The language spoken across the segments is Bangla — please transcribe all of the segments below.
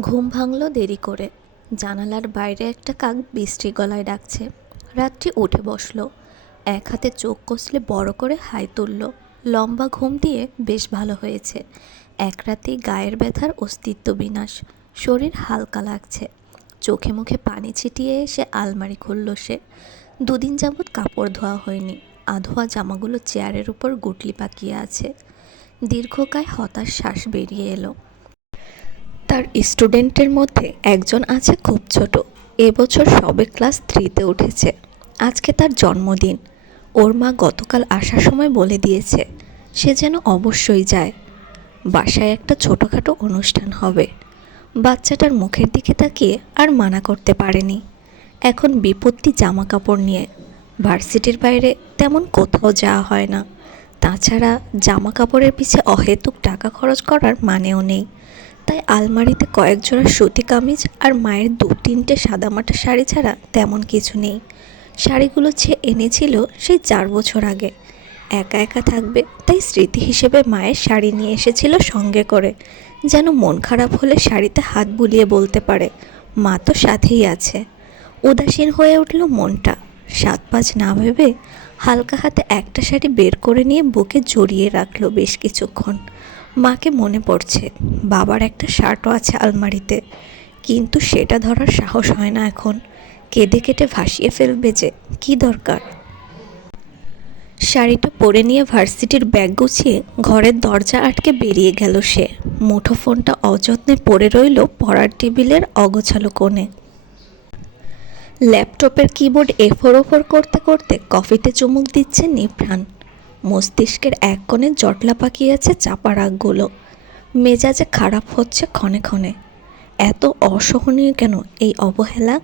ঘুম ভাঙল দেরি করে। জানালার বাইরে একটা কাক বৃষ্টি গলায় ডাকছে। রাত্রি উঠে বসল। এক হাতে চোখ কষলে বড় করে হাই তুলল। লম্বা ঘুম দিয়ে বেশ ভালো হয়েছে। এক রাতেই গায়ের ব্যথার অস্তিত্ব বিনাশ। শরীর হালকা লাগছে। চোখে মুখে পানি ছিটিয়ে এসে আলমারি খুলল সে। দুদিন যাবৎ কাপড় ধোয়া হয়নি। আধোয়া জামাগুলো চেয়ারের উপর গুটলি পাকিয়ে আছে। দীর্ঘকায় হতাশ শ্বাস বেরিয়ে এলো। তার স্টুডেন্টের মধ্যে একজন আছে খুব ছোট। এবছর সবে ক্লাস থ্রিতে উঠেছে। আজকে তার জন্মদিন। ওর মা গতকাল আসার সময় বলে দিয়েছে, সে যেন অবশ্যই যায়। বাসায় একটা ছোটোখাটো অনুষ্ঠান হবে। বাচ্চাটার মুখের দিকে তাকিয়ে আর মানা করতে পারেনি। এখন বিপত্তি জামা কাপড় নিয়ে। ভার্সিটির বাইরে তেমন কোথাও যাওয়া হয় না। তাছাড়া জামা কাপড়ের পিছে অহেতুক টাকা খরচ করার মানেও নেই। তাই আলমারিতে কয়েক জোড়া সুতি কামিজ আর মায়ের দু তিনটে সাদামাটা শাড়ি ছাড়া তেমন কিছু নেই। শাড়িগুলো সে এনেছিল সেই চার বছর আগে। একা একা থাকবে, তাই স্মৃতি হিসেবে মায়ের শাড়ি নিয়ে এসেছিল সঙ্গে করে। যেন মন খারাপ হলে শাড়িতে হাত বুলিয়ে বলতে পারে, মা তো সাথেই আছে। উদাসীন হয়ে উঠল মনটা। সাত পাঁচ না ভেবে হালকা হাতে একটা শাড়ি বের করে নিয়ে বুকে জড়িয়ে রাখল বেশ কিছুক্ষণ। মাকে মনে পড়ছে, বাবার একটা শার্টও আছে আলমারিতে। কিন্তু সেটা ধরার সাহস হয় না এখন। কেঁদে কেটে ভাসিয়ে ফেলবে যে, কী দরকার? শাড়িটা পরে নিয়ে ভার্সিটির ব্যাগ গুছিয়ে ঘরের দরজা আটকে বেরিয়ে গেল সে। মুঠো ফোনটা অযত্নে পড়ে রইল পড়ার টেবিলের অগোছালো কোণে। ল্যাপটপের কিবোর্ড এফোর ওফর করতে করতে কফিতে চুমুক দিচ্ছে নিভ্রাণ মস্তিষ্কের এক কোণে জটলা পাকিয়ে আছে চাপা রাগগুলো। মেজাজে খারাপ হচ্ছে ক্ষণে ক্ষণে। এত অসহনীয় কেন এই অবহেলা?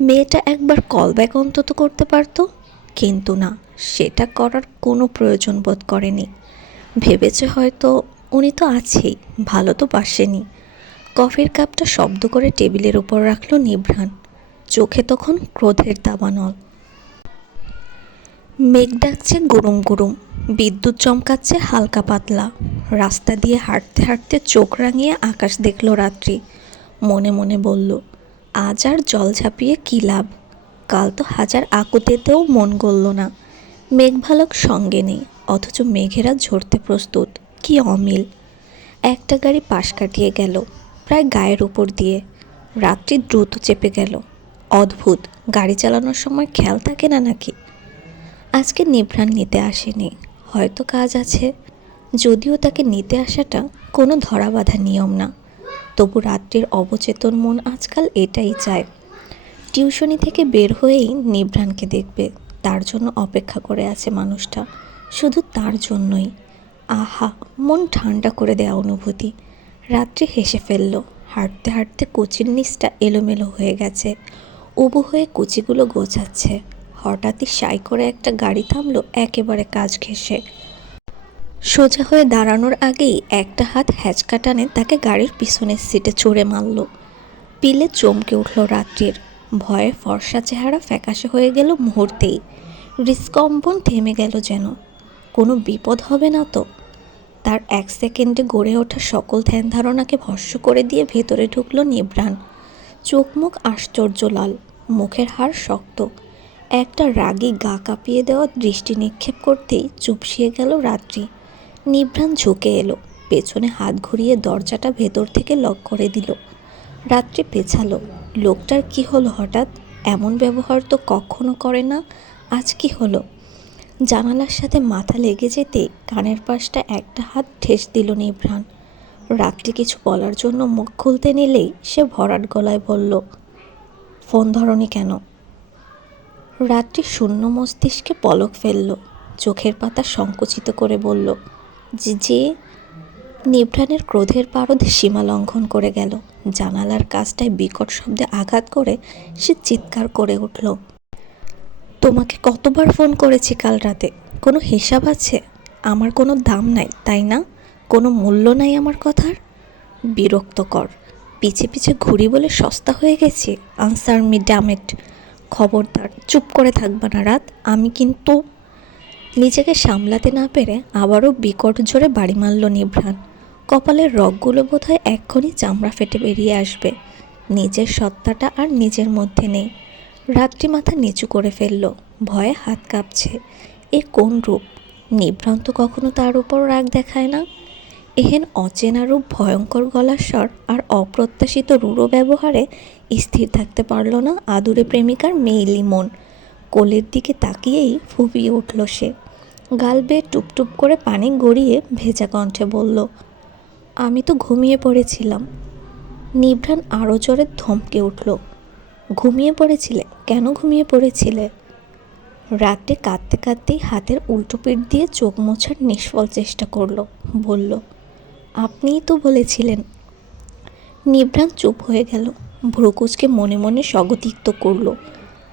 মেয়েটা একবার কল ব্যাক অন্তত করতে পারতো? কিন্তু না, সেটা করার কোনো প্রয়োজন বোধ করেনি। ভেবেছে হয়তো উনি তো আছেই, ভালো তো বাসেনি। কফির কাপটা শব্দ করে টেবিলের উপর রাখল নিভ্রাণ। চোখে তখন ক্রোধের দাবানল। মেঘ ডাকছে গুরুম গুরুম বিদ্যুৎ চমকাচ্ছে হালকা পাতলা। রাস্তা দিয়ে হাঁটতে হাঁটতে চোখ রাঙিয়ে আকাশ দেখল রাত্রি। মনে মনে বলল, আজ আর জল ঝাঁপিয়ে কী লাভ? কাল তো হাজার আকুতেতেও মন গলল না। মেঘ ভালক সঙ্গে নেই, অথচ মেঘেরা ঝরতে প্রস্তুত। কি অমিল! একটা গাড়ি পাশ কাটিয়ে গেল, প্রায় গায়ের উপর দিয়ে। রাত্রি দ্রুত চেপে গেল। অদ্ভুত! গাড়ি চালানোর সময় খেয়াল থাকে না নাকি? আজকে নিভ্রাণ নিতে আসেনি। হয়তো কাজ আছে। যদিও তাকে নিতে আসাটা কোনো ধরা বাঁধা নিয়ম না। তবু রাত্রির অবচেতন মন আজকাল এটাই চায়। টিউশনি থেকে বের হয়েই নিভ্রাণকে দেখবে। তার জন্য অপেক্ষা করে আছে মানুষটা। শুধু তার জন্যই। আহা, মন ঠান্ডা করে দেয়া অনুভূতি। রাত্রি হেসে ফেলল। হাঁটতে হাঁটতে কুচির নিচটা এলোমেলো হয়ে গেছে। উবু হয়ে কুচিগুলো গোছাচ্ছে। হঠাৎই সাই করে একটা গাড়ি থামলো একেবারে কাজ ঘেঁষে। সোজা হয়ে দাঁড়ানোর আগেই একটা হাত হ্যাচকা টানে তাকে গাড়ির পিছনের সিটে চড়ে মারল। পিলে চমকে উঠল রাত্রির। ভয়ে ফর্সা চেহারা ফ্যাকাশে হয়ে গেল মুহূর্তেই। হৃৎকম্পন থেমে গেল যেন। কোনো বিপদ হবে না তো। তার এক সেকেন্ডে গড়ে ওঠা সকল ধ্যান ধারণাকে ভস্য করে দিয়ে ভেতরে ঢুকলো নিভ্রাণ চোখ মুখ আশ্চর্য লাল। মুখের হাড় শক্ত। একটা রাগী গা কাঁপিয়ে দেওয়া দৃষ্টি নিক্ষেপ করতেই চুপসিয়ে গেল রাত্রি। নিভ্রাণ ঝুঁকে এলো, পেছনে হাত ঘুরিয়ে দরজাটা ভেতর থেকে লক করে দিল। রাত্রি পেছালো, লোকটার কি হলো হঠাৎ? এমন ব্যবহার তো কখনো করে না, আজ কি হলো? জানালার সাথে মাথা লেগে যেতে কানের পাশটা একটা হাত ঠেস দিল নিভ্রাণ। রাত্রি কিছু বলার জন্য মুখ খুলতে নিলেই সে ভরাট গলায় বলল, ফোন ধরনি কেন? রাত্রি শূন্য মস্তিষ্কে পলক ফেলল, চোখের পাতা সংকুচিত করে বলল, যে নিভ্রাণের ক্রোধের পারদ সীমা লঙ্ঘন করে গেল। জানালার কাজটায় বিকট শব্দে আঘাত করে সে চিৎকার করে উঠল, তোমাকে কতবার ফোন করেছি কাল রাতে? কোনো হিসাব আছে? আমার কোনো দাম নাই, তাই না? কোনো মূল্য নাই আমার কথার? বিরক্তকর, পিছে পিছে ঘুরি বলে সস্তা হয়ে গেছি। আনসার মি ড্যামেট খবরদার, চুপ করে থাকবা না রাত। আমি কিন্তু নিজেকে সামলাতে না পেরে আবারও বিকট জোরে বাড়ি মারল নিভ্রাণ। কপালের রগগুলো বোধহয় এক্ষুনি চামড়া ফেটে বেরিয়ে আসবে। নিজের সত্তাটা আর নিজের মধ্যে নেই। রাত্রি মাথা নিচু করে ফেলল। ভয়ে হাত কাঁপছে। এ কোন রূপ? নিভ্রান্ত কখনো তার উপর রাগ দেখায় না? এহেন অচেনা রূপ ভয়ঙ্কর গলার স্বর আর অপ্রত্যাশিত রূঢ় ব্যবহারে স্থির থাকতে পারল না আদুরে প্রেমিকার মেইলি মন। কোলের দিকে তাকিয়েই ফুপিয়ে উঠল সে। গাল বেয়ে টুপটুপ করে পানি গড়িয়ে ভেজা কণ্ঠে বলল, আমি তো ঘুমিয়ে পড়েছিলাম। নিভ্রাণ আরও জোরে ধমকে উঠল, ঘুমিয়ে পড়েছিলে? কেন ঘুমিয়ে পড়েছিলে? রাতে কাঁদতে কাঁদতেই হাতের উল্টো পিঠ দিয়ে চোখ মোছার নিষ্ফল চেষ্টা করল, বলল আপনিই তো বলেছিলেন। নিভ্রাণ চুপ হয়ে গেল। ভ্রুকুচকে মনে মনে স্বগতিক্ত করল।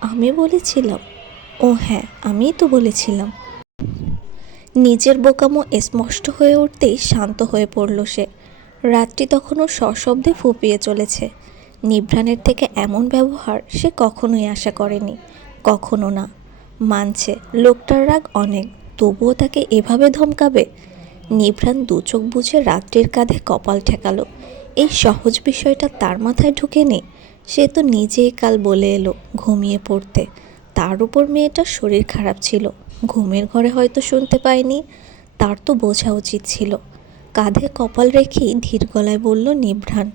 আমি বলেছিলাম, ও হ্যাঁ আমিই তো বলেছিলাম। নিজের বোকামো স্পষ্ট হয়ে উঠতেই শান্ত হয়ে পড়ল সে। রাত্রি তখনও সশব্দে ফুপিয়ে চলেছে। নিভ্রাণের থেকে এমন ব্যবহার সে কখনোই আশা করেনি, কখনো না। মানছে, লোকটার রাগ অনেক, তবুও তাকে এভাবে ধমকাবে? নিভ্রাণ দু চোখ বুঝে রাত্রির কাঁধে কপাল ঠেকালো। এই সহজ বিষয়টা তার মাথায় ঢুকেনি সে তো নিজেই কাল বলে এলো ঘুমিয়ে পড়তে। তার উপর মেয়েটার শরীর খারাপ ছিল। ঘুমের ঘরে হয়তো শুনতে পায়নি, তার তো বোঝা উচিত ছিল। কাঁধে কপাল রেখেই ধীর গলায় বলল নিভ্রাণ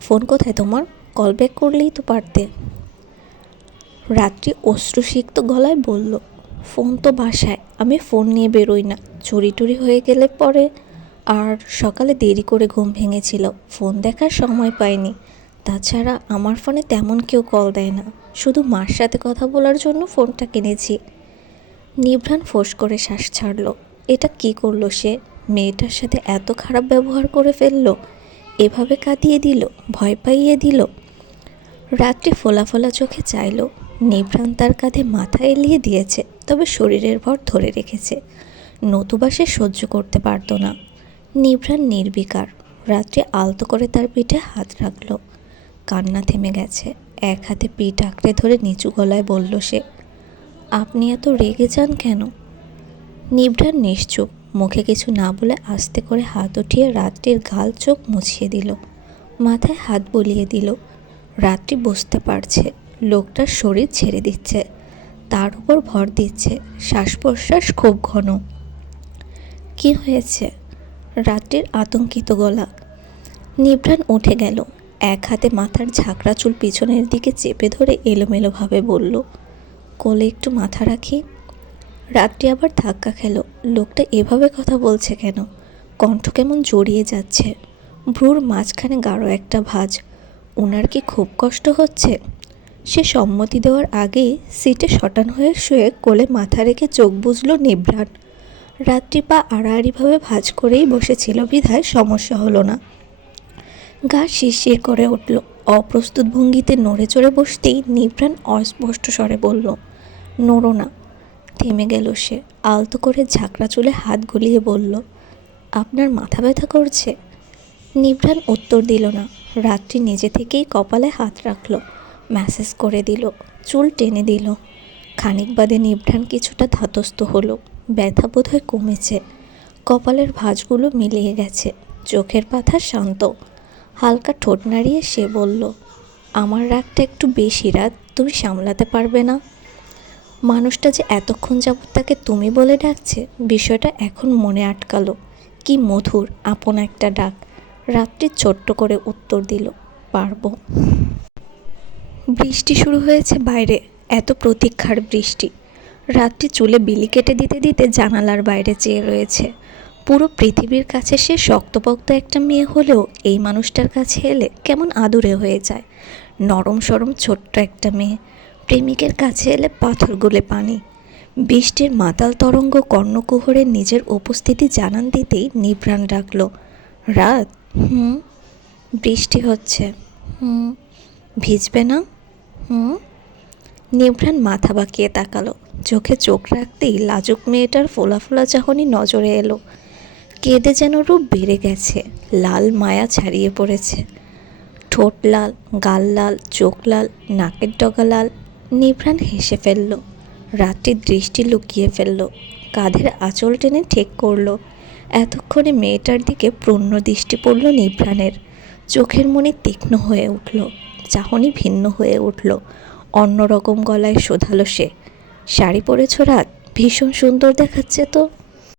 ফোন কোথায় তোমার? কল ব্যাক করলেই তো পারতে। রাত্রি অশ্রুসিক্ত গলায় বলল ফোন তো বাসায়, আমি ফোন নিয়ে বেরোই না। চুরি টুরি হয়ে গেলে পরে আর সকালে দেরি করে ঘুম ভেঙেছিল, ফোন দেখার সময় পাইনি। তাছাড়া আমার ফোনে তেমন কেউ কল দেয় না, শুধু মার সাথে কথা বলার জন্য ফোনটা কিনেছি। নিভ্রাণ ফোঁস করে শ্বাস ছাড়ল, এটা কি করল সে? মেয়েটার সাথে এত খারাপ ব্যবহার করে ফেলল, এভাবে কাঁদিয়ে দিল, ভয় পাইয়ে দিল। রাত্রি ফোলা ফোলা চোখে চাইল, নিভ্রাণ তার কাঁধে মাথা এলিয়ে দিয়েছে। তবে শরীরের ভর ধরে রেখেছে। নতুবা সে সহ্য করতে পারত না। নিভ্রাণ, নির্বিকার। রাত্রে আলতো করে তার পিঠে হাত রাখল। কান্না থেমে গেছে। এক হাতে পিঠ আঁকড়ে ধরে নিচু গলায় বলল সে, আপনি এত রেগে যান কেন? নিভ্রাণ নিশ্চুপ, মুখে কিছু না বলে আস্তে করে হাত উঠিয়ে রাত্রির গাল চোখ মুছিয়ে দিল। মাথায় হাত বলিয়ে দিল। রাত্রি বুঝতে পারছে, লোকটার শরীর ছেড়ে দিচ্ছে। তার উপর ভর দিচ্ছে। শ্বাস প্রশ্বাস খুব ঘন। কি হয়েছে? রাত্রির আতঙ্কিত গলা। নিভ্রাণ উঠে গেল। এক হাতে মাথার ঝাঁকড়া চুল পিছনের দিকে চেপে ধরে এলোমেলোভাবে বলল, কোলে একটু মাথা রাখি? রাত্রি আবার ধাক্কা খেলো। লোকটা এভাবে কথা বলছে কেন? কণ্ঠ কেমন জড়িয়ে যাচ্ছে। ভ্রুর মাঝখানে গাঢ় একটা ভাঁজ। ওনার কি খুব কষ্ট হচ্ছে? সে সম্মতি দেওয়ার আগেই সিটে শটান হয়ে শুয়ে কোলে মাথা রেখে চোখ বুঝল নিভ্রাণ রাত্রি পা আড়াআড়িভাবে ভাঁজ করেই বসেছিল বিধায় সমস্যা হলো না। গা শিরশির করে উঠল। অপ্রস্তুত ভঙ্গিতে নড়ে চড়ে বসতেই নিভ্রাণ অস্পষ্ট স্বরে বলল, নড়ো না। থেমে গেল সে। আলতো করে ঝাঁকড়া চুলে হাত গলিয়ে বলল, আপনার মাথা ব্যথা করছে? নিভ্রাণ উত্তর দিল না। রাত্রি নিজে থেকেই কপালে হাত রাখল। ম্যাসেজ করে দিল, চুল টেনে দিল। খানিক বাদে নিভ্রাণ কিছুটা ধাতস্থ হলো। ব্যথা বোধহয় কমেছে। কপালের ভাঁজগুলো মিলিয়ে গেছে। চোখের পাথা শান্ত। হালকা ঠোঁট নাড়িয়ে সে বলল, আমার রাগটা একটু বেশি রাত তুমি সামলাতে পারবে না? মানুষটা যে এতক্ষণ যাবৎ তাকে তুমি বলে ডাকছে, বিষয়টা এখন মনে আটকালো। কি মধুর, আপন একটা ডাক। রাত্রি ছোট্ট করে উত্তর দিল, পারব। বৃষ্টি শুরু হয়েছে বাইরে, এত প্রতীক্ষার বৃষ্টি। রাত্রি চুলে বিলি কেটে দিতে দিতে জানালার বাইরে চেয়ে রয়েছে। পুরো পৃথিবীর কাছে সে শক্তপক্ত একটা মেয়ে হলেও এই মানুষটার কাছে এলে কেমন আদুরে হয়ে যায়। নরম সরম ছোট্ট একটা মেয়ে, প্রেমিকের কাছে এলে পাথর গলে পানি। বৃষ্টির মাতাল তরঙ্গ কর্ণকুহরে নিজের উপস্থিতি জানান দিতেই নিভ্রাণ ডাকল, রাত? হুম? বৃষ্টি হচ্ছে। হুম? ভিজবে না? হুম? নিভ্রাণ মাথা বাঁকিয়ে তাকালো। চোখে চোখ রাখতেই লাজুক মেয়েটার ফোলা ফোলা চাহনি নজরে এলো। কেঁদে যেন রূপ বেড়ে গেছে, লাল মায়া ছাড়িয়ে পড়েছে। ঠোঁট লাল, গাল লাল, চোখ লাল, নাকের ডগা লাল, নিভ্রাণ হেসে ফেলল। রাত্রির দৃষ্টি লুকিয়ে ফেলল। কাঁধের আঁচল টেনে ঠেক করল। এতক্ষণে মেয়েটার দিকে পূর্ণ দৃষ্টি পড়ল নিভ্রাণের। চোখের মনে তীক্ষ্ণ হয়ে উঠল। চাহনি ভিন্ন হয়ে উঠল। অন্যরকম গলায় শোধালো সে। শাড়ি পরেছ রাত? ভীষণ সুন্দর দেখাচ্ছে তো।